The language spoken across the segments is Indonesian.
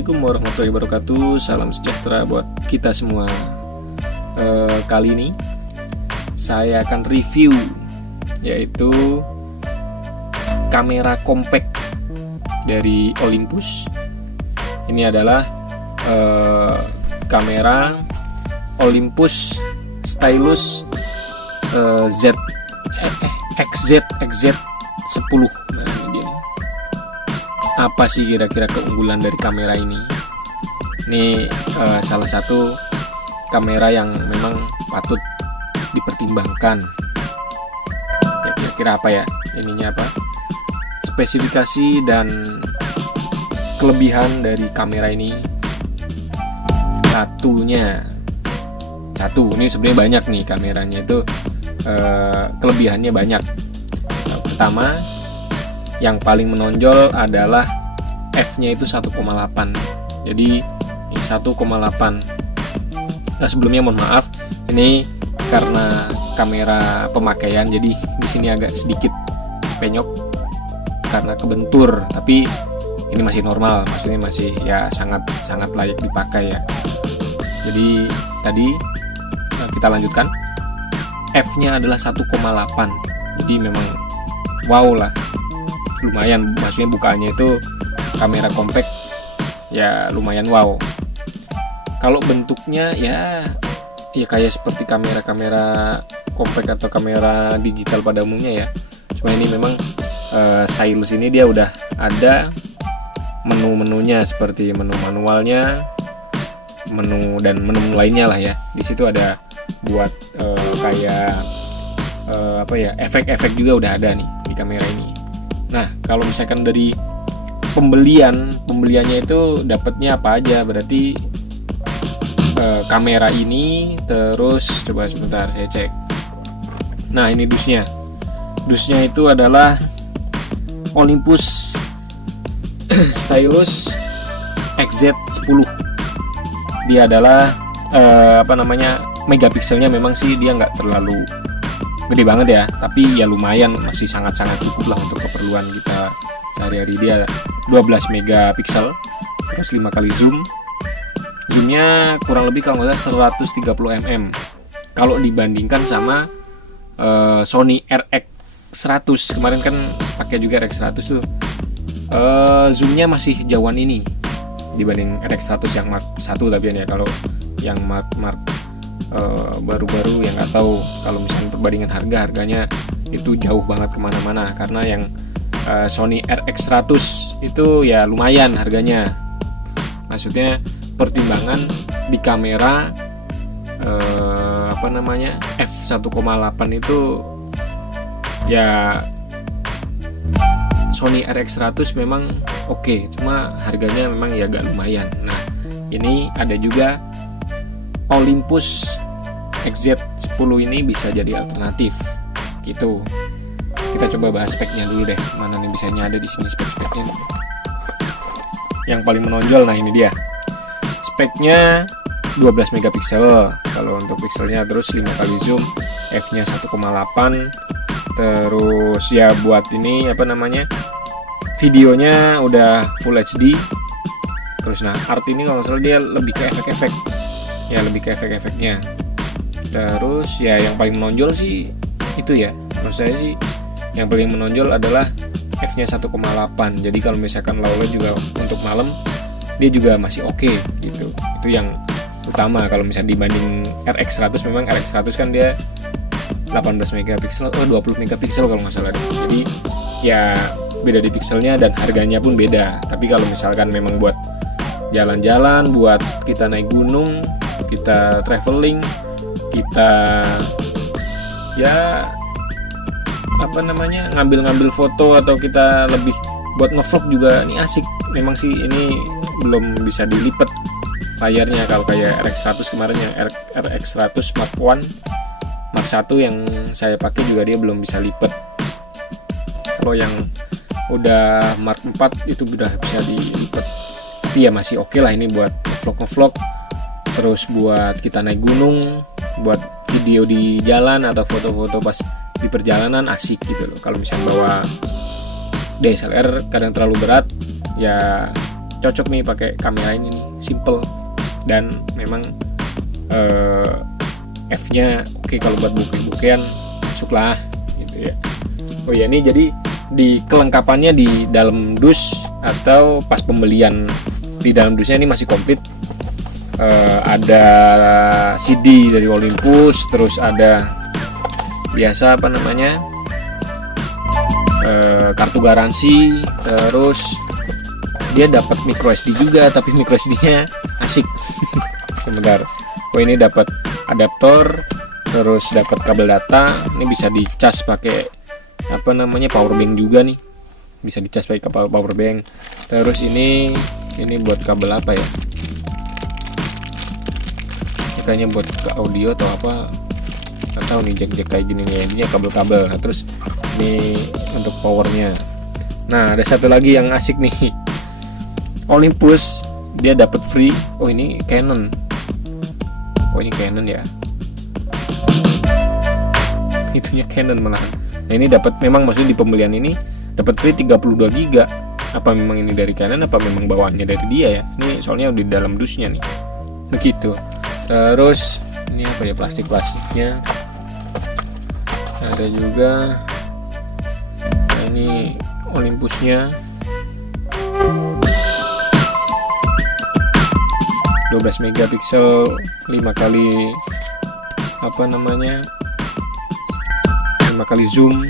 Assalamualaikum warahmatullahi wabarakatuh. Salam sejahtera buat kita semua. Kali ini saya akan review yaitu kamera compact dari Olympus. Ini adalah kamera Olympus Stylus XZ10. Nah, ini dia. Apa sih kira-kira keunggulan dari kamera ini? Ini salah satu kamera yang memang patut dipertimbangkan. Ya, kira-kira apa ya? Ininya apa? Spesifikasi dan kelebihan dari kamera ini. Ini sebenarnya banyak nih kameranya itu, kelebihannya banyak. Pertama, yang paling menonjol adalah f-nya itu 1,8. Jadi ini 1,8. Nah, sebelumnya mohon maaf, ini karena kamera pemakaian, jadi di sini agak sedikit penyok karena kebentur, tapi ini masih normal, maksudnya masih ya sangat layak dipakai ya. Jadi tadi kita lanjutkan, f-nya adalah 1,8. Jadi memang wow lah, lumayan, maksudnya bukaannya itu kamera compact ya lumayan wow. Kalau bentuknya ya kayak seperti kamera compact atau kamera digital pada umumnya ya. Cuma ini memang Stylus ini dia udah ada menu-menunya, seperti menu manualnya, menu dan menu lainnya lah ya. Di situ ada buat kayak efek-efek juga udah ada nih di kamera ini. Nah, kalau misalkan dari pembeliannya itu dapatnya apa aja? Berarti kamera ini, terus coba sebentar saya cek. Nah, ini dusnya. Dusnya itu adalah Olympus Stylus XZ10. Dia adalah megapikselnya memang sih dia nggak terlalu gede banget ya, tapi ya lumayan, masih sangat-sangat cukup lah untuk keperluan kita sehari-hari. Dia 12 megapiksel, terus 5 kali zoomnya kurang lebih kalau nggak salah 130 mm. Kalau dibandingkan sama Sony RX100 kemarin kan pakai juga RX100 tuh, zoomnya masih jauhan ini dibanding RX100 yang Mark 1. Tapi ya kalau yang Mark baru-baru yang nggak tahu, kalau misalnya perbandingan harganya itu jauh banget kemana-mana, karena yang Sony RX100 itu ya lumayan harganya. Maksudnya pertimbangan di kamera f1,8 itu ya Sony RX100 memang oke, cuma harganya memang ya agak lumayan. Nah, ini ada juga Olympus XZ10 ini bisa jadi alternatif gitu. Kita coba bahas speknya dulu deh. Mana nih bisanya ada di sini spek-speknya. Yang paling menonjol, nah ini dia. Speknya 12 megapiksel kalau untuk pikselnya, terus 5 kali zoom, f-nya 1,8. Terus ya buat ini videonya udah full HD. Terus nah, art ini kalau nggak salah dia lebih ke efek-efek. Ya lebih ke efek-efeknya. Terus ya yang paling menonjol sih itu ya, menurut saya sih yang paling menonjol adalah f-nya 1,8. Jadi kalau misalkan lalu juga untuk malam dia juga masih oke gitu. Itu yang utama. Kalau misalnya dibanding RX100, memang RX100 kan dia 18 megapiksel, 20 megapiksel kalau nggak salah. Jadi ya beda di pikselnya dan harganya pun beda. Tapi kalau misalkan memang buat jalan-jalan, buat kita naik gunung, kita traveling, kita ya ngambil foto, atau kita lebih buat ngevlog juga ini asik. Memang sih ini belum bisa dilipat layarnya kalau kayak RX100 kemarin, yang RX100 Mark 1 yang saya pakai juga dia belum bisa lipat. Kalau yang udah Mark 4 itu udah bisa dilipat. Tapi ya masih oke lah ini buat ngevlog, terus buat kita naik gunung, buat video di jalan atau foto-foto pas di perjalanan asik gitu loh. Kalau misalnya bawa DSLR kadang terlalu berat, ya cocok nih pakai kamera ini nih, simple dan memang F-nya oke kalau buat bokeh-bokehan masuk lah gitu ya. Oh ya, ini jadi di kelengkapannya di dalam dus atau pas pembelian di dalam dusnya ini masih komplit. Ada CD dari Olympus, terus ada biasa apa namanya kartu garansi, terus dia dapat micro SD juga, tapi micro SD-nya asik. Sebentar. Oh, ini dapat adaptor, terus dapat kabel data. Ini bisa dicas pakai apa namanya power bank juga nih. Bisa dicas pakai power bank. Terus ini buat kabel apa ya? Ini kayaknya buat audio atau apa? Nggak tahu nih, jack kayak gini nih. Ini kabel-kabel. Nah, terus ini untuk powernya. Nah, ada satu lagi yang asik nih. Olympus dia dapat free. Oh, ini Canon. Oh, ini Canon ya. Itunya Canon malah. Nah, ini dapat, memang maksudnya di pembelian ini dapat free 32 GB. Apa memang ini dari Canon, apa memang bawaannya dari dia ya? Ini soalnya udah di dalam dusnya nih. Begitu. Terus ini apa ya, plastiknya. Ada juga. Nah, ini Olympusnya. 12 megapiksel, 5 kali apa namanya, 5 kali zoom.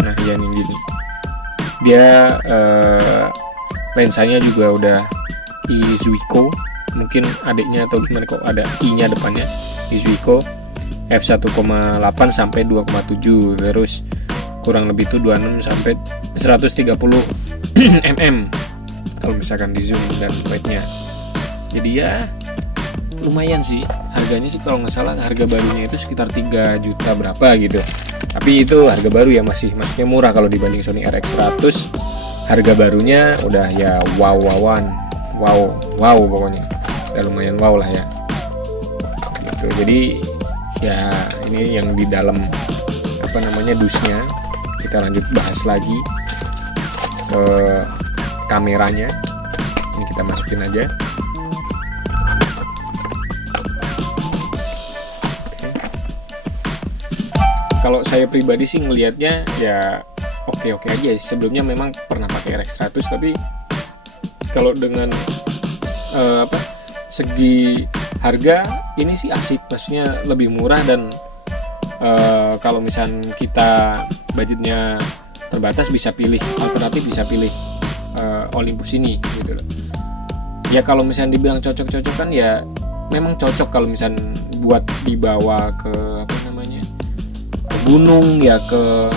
Nah ya, ini gini dia, lensanya juga udah Zuiko, mungkin adiknya atau gimana kok ada i-nya depannya, Zuiko f1,8 sampai 2,7, terus kurang lebih itu 26 sampai 130 mm kalau misalkan di zoom dan weight-nya. Jadi ya lumayan sih harganya sih, kalau nggak salah harga barunya itu sekitar 3 juta berapa gitu. Tapi itu harga baru ya, maksudnya murah kalau dibanding Sony RX100. Harga barunya udah ya wow pokoknya udah lumayan wow lah ya gitu. Jadi ya ini yang di dalam apa namanya dusnya. Kita lanjut bahas lagi ke kameranya. Ini kita masukin aja. Kalau saya pribadi sih ngelihatnya ya oke-oke aja. Sebelumnya memang pernah pakai RX100, tapi kalau dengan segi harga ini sih asik, maksudnya lebih murah. Dan kalau misalnya kita budgetnya terbatas, bisa pilih alternatif, bisa pilih Olympus ini gitu loh. Ya kalau misalnya dibilang cocok-cocokan ya memang cocok kalau misalnya buat dibawa ke apa namanya, ke gunung ya, ke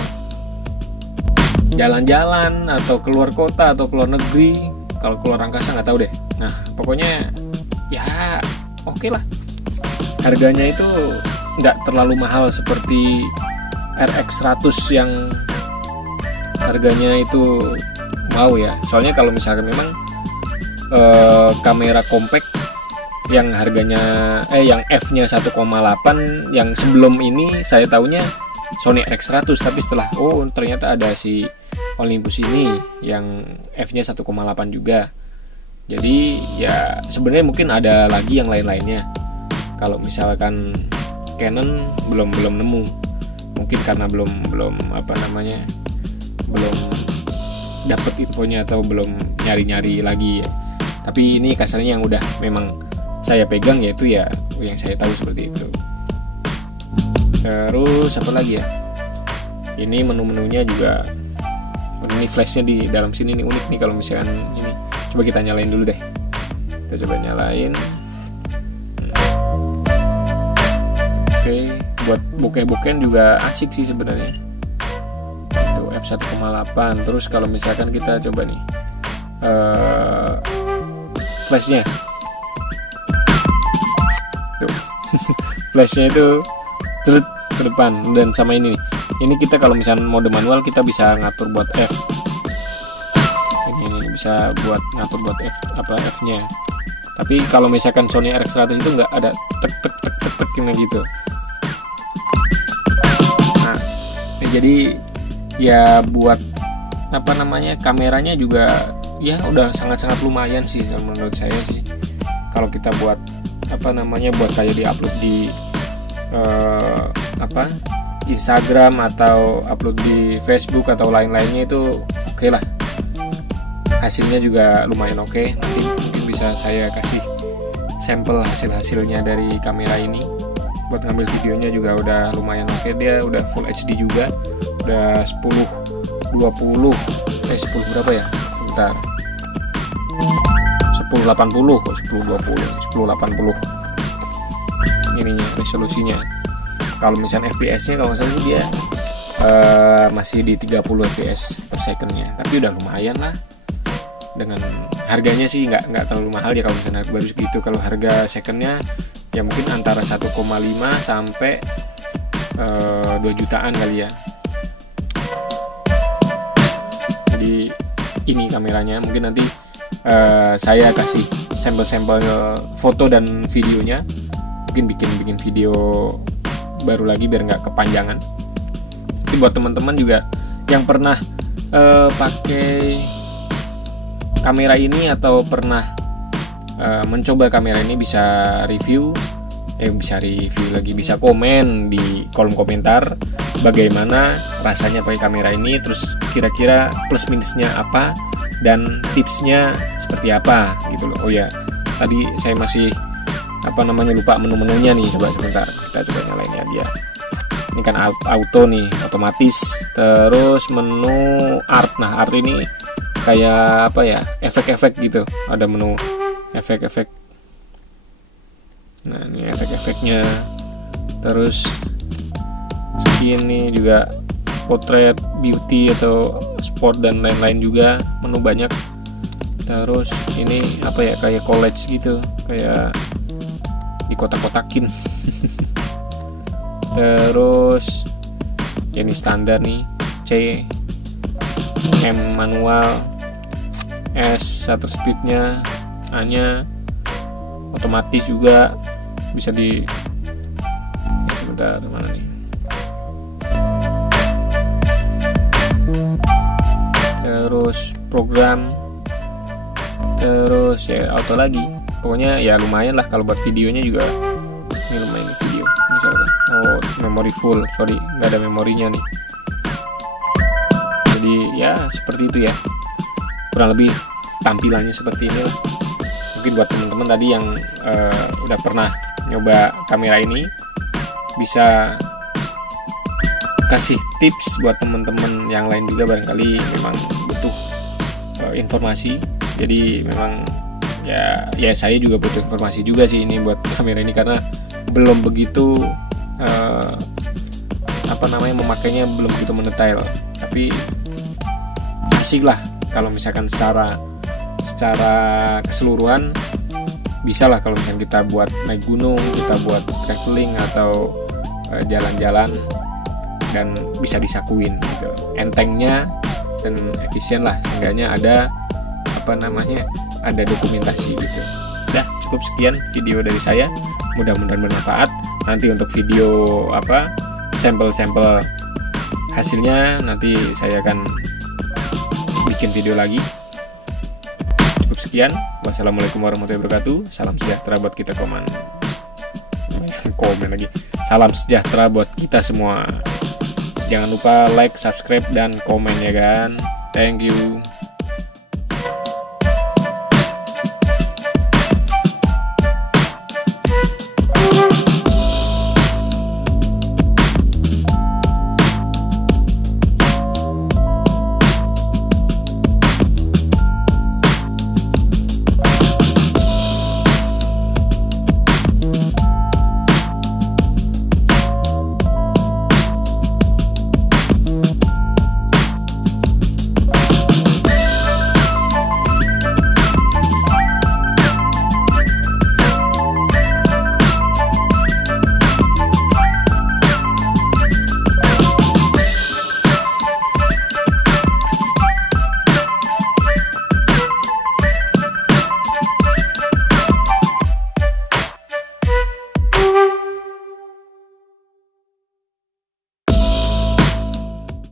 jalan-jalan atau keluar kota atau keluar negeri. Kalau keluar angkasa nggak tahu deh. Nah pokoknya ya oke lah. Harganya itu nggak terlalu mahal seperti RX100 yang harganya itu wow ya. Soalnya kalau misalkan memang kamera compact yang harganya yang F-nya 1,8, yang sebelum ini saya tahunya Sony RX100, tapi setelah ternyata ada si Olympus ini yang F-nya 1,8 juga. Jadi ya sebenarnya mungkin ada lagi yang lain-lainnya. Kalau misalkan Canon belum nemu, mungkin karena belum apa namanya, belum dapat infonya atau belum nyari-nyari lagi ya. Tapi ini kasarnya yang udah memang saya pegang, yaitu ya yang saya tahu seperti itu. Terus apa lagi ya, ini menu-menunya juga, ini flashnya di dalam sini nih unik nih. Kalau misalkan ini coba kita nyalain dulu deh, kita coba nyalain. Oke, buat bokeh-bokehan juga asik sih sebenarnya. Itu f1,8. Terus kalau misalkan kita coba nih flashnya tuh flashnya itu ke depan. Dan sama ini nih, ini kita kalau misalnya mode manual kita bisa ngatur buat F. Ini bisa buat ngatur buat F nya. Tapi kalau misalkan Sony RX100 itu nggak ada tek gitu. Nah, jadi ya buat apa namanya, kameranya juga ya udah sangat-sangat lumayan sih menurut saya sih. Kalau kita buat apa namanya, buat kayak di-upload di Instagram atau upload di Facebook atau lain-lainnya itu oke lah. Hasilnya juga lumayan oke. Nanti mungkin bisa saya kasih sampel hasil-hasilnya dari kamera ini. Buat ngambil videonya juga udah lumayan oke. Dia udah full HD juga. Udah 10 berapa ya? Bentar. 1080 ininya resolusinya. Kalau misalnya FPS-nya kalau nggak salah sih dia masih di 30 fps per second-nya, tapi udah lumayan lah. Dengan harganya sih nggak terlalu mahal ya kalau misalnya baru segitu. Kalau harga second-nya ya mungkin antara 1,5 sampai 2 jutaan kali ya. Jadi ini kameranya, mungkin nanti saya kasih sampel-sampel foto dan videonya. Mungkin bikin video baru lagi biar nggak kepanjangan. Tapi buat teman-teman juga yang pernah pakai kamera ini atau pernah mencoba kamera ini, bisa review lagi, bisa komen di kolom komentar bagaimana rasanya pakai kamera ini, terus kira-kira plus minusnya apa dan tipsnya seperti apa gitu loh. Oh ya, tadi saya masih lupa menu-menunya nih. Coba sebentar, kita coba nyalain ya dia. Ini kan auto nih, otomatis. Terus menu art. Nah, art ini kayak apa ya, efek-efek gitu. Ada menu efek-efek. Nah, ini efek-efeknya. Terus sini juga portrait, beauty atau sport dan lain-lain juga, menu banyak. Terus ini apa ya, kayak collage gitu, kayak dikotak-kotakin. Terus ini standar nih, C, M manual, S shutter speednya, A nya otomatis juga bisa di sebentar, mana nih, terus program, terus ya auto lagi. Pokoknya ya lumayan lah kalau buat videonya juga. Ini lumayan nih video. Misalkan, oh memory full, sorry nggak ada memorinya nih. Jadi ya seperti itu ya, kurang lebih tampilannya seperti ini lah. Mungkin buat teman-teman tadi yang udah pernah nyoba kamera ini, bisa kasih tips buat teman-teman yang lain juga barangkali memang butuh informasi. Jadi memang ya saya juga butuh informasi juga sih ini buat kamera ini, karena belum begitu memakainya belum begitu mendetail. Tapi asik lah kalau misalkan secara keseluruhan bisa lah kalau misalkan kita buat naik gunung, kita buat traveling atau jalan-jalan, dan bisa disakuin gitu. Entengnya dan efisien lah, seenggaknya ada ada dokumentasi gitu. Udah cukup sekian video dari saya, mudah-mudahan bermanfaat. Nanti untuk video sampel-sampel hasilnya nanti saya akan bikin video lagi. Cukup sekian, wassalamualaikum warahmatullahi wabarakatuh. Salam sejahtera buat kita komen lagi. Salam sejahtera buat kita semua. Jangan lupa like, subscribe, dan komen ya kan. Thank you.